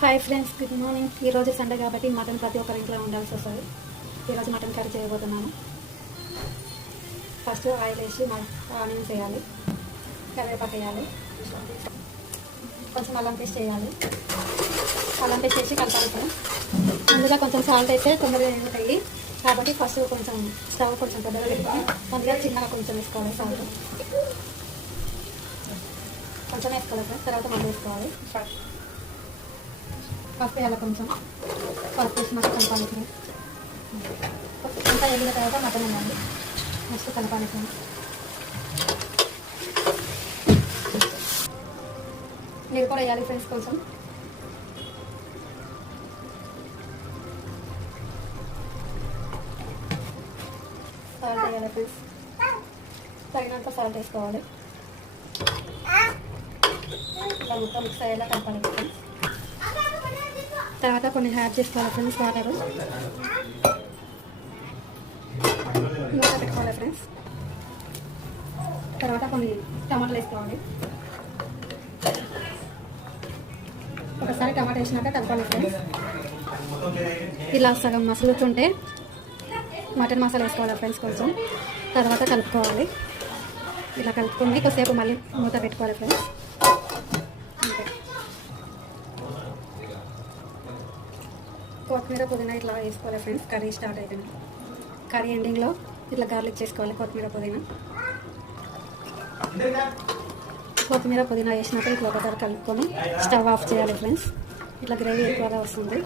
Hi friends, good morning. ఈరోజు Sunday కాబట్టి mutton ప్రతి ఒక్కరి ఇంట్లో ఉండాల్సి వస్తుంది. ఈరోజు మటన్ కర్రీ చేయబోతున్నాను. ఫస్ట్ ఆయిల్ వేసి ఆనియన్స్ వేయాలి, కరివేపాకు వేయాలి, కొంచెం అల్లం పేస్ట్ వేయాలి. అల్లం పేస్ట్ వేసి కలపాలి. ముందుగా కొంచెం సాల్ట్ అయితే తొందరగా వేగుతాయి కాబట్టి ఫస్ట్ కొంచెం స్టవ్ కొంచెం పెద్దగా పెట్టుకొని అందులో చిన్నగా కొంచెం వేసుకోవాలి. సాల్ట్ కొంచెం వేసుకోవాలి, తర్వాత మళ్ళీ వేసుకోవాలి. పసుపు వేయాలి, కొంచెం పసుపు వేసి మస్తు కలపాలి. అంతా ఎగిన తర్వాత మటన్ ఉండాలి, మస్తు కలపాలి. నీరు కూడా వేయాలి ఫ్రెండ్స్, కొంచెం సాల్ట్ వేయాలి ఫ్రెండ్స్, తగినంత సాల్ట్ వేసుకోవాలి. ఇలా మొత్తం మిక్స్ అయ్యేలా కలపాలి ఫ్రెండ్స్. తర్వాత కొన్ని యాడ్ చేసుకోవాలి ఫ్రెండ్స్, వాటర్ మూత పెట్టుకోవాలి ఫ్రెండ్స్. తర్వాత కొన్ని టమాటాలు వేసుకోవాలి. ఒకసారి టమాటా వేసినాక కలపాలి ఫ్రెండ్స్. ఇలా సగం మసులుతుంటే మటన్ మసాలా వేసుకోవాలి ఫ్రెండ్స్ కొంచెం, తర్వాత కలుపుకోవాలి. ఇలా కలుపుకొని కొద్దిసేపు మళ్ళీ మూత పెట్టుకోవాలి ఫ్రెండ్స్. కొత్తిమీర పుదీనా ఇట్లా వేసుకోవాలి ఫ్రెండ్స్. కర్రీ స్టార్ట్ అయిపోయింది. కర్రీ ఎండింగ్లో ఇట్లా గార్లిక్ చేసుకోవాలి. కొత్తిమీర పుదీనా వేసినాక ఇట్లా ఒకసారి కలుపుకొని స్టవ్ ఆఫ్ చేయాలి ఫ్రెండ్స్. ఇట్లా గ్రేవీ ఎక్కువగా వస్తుంది.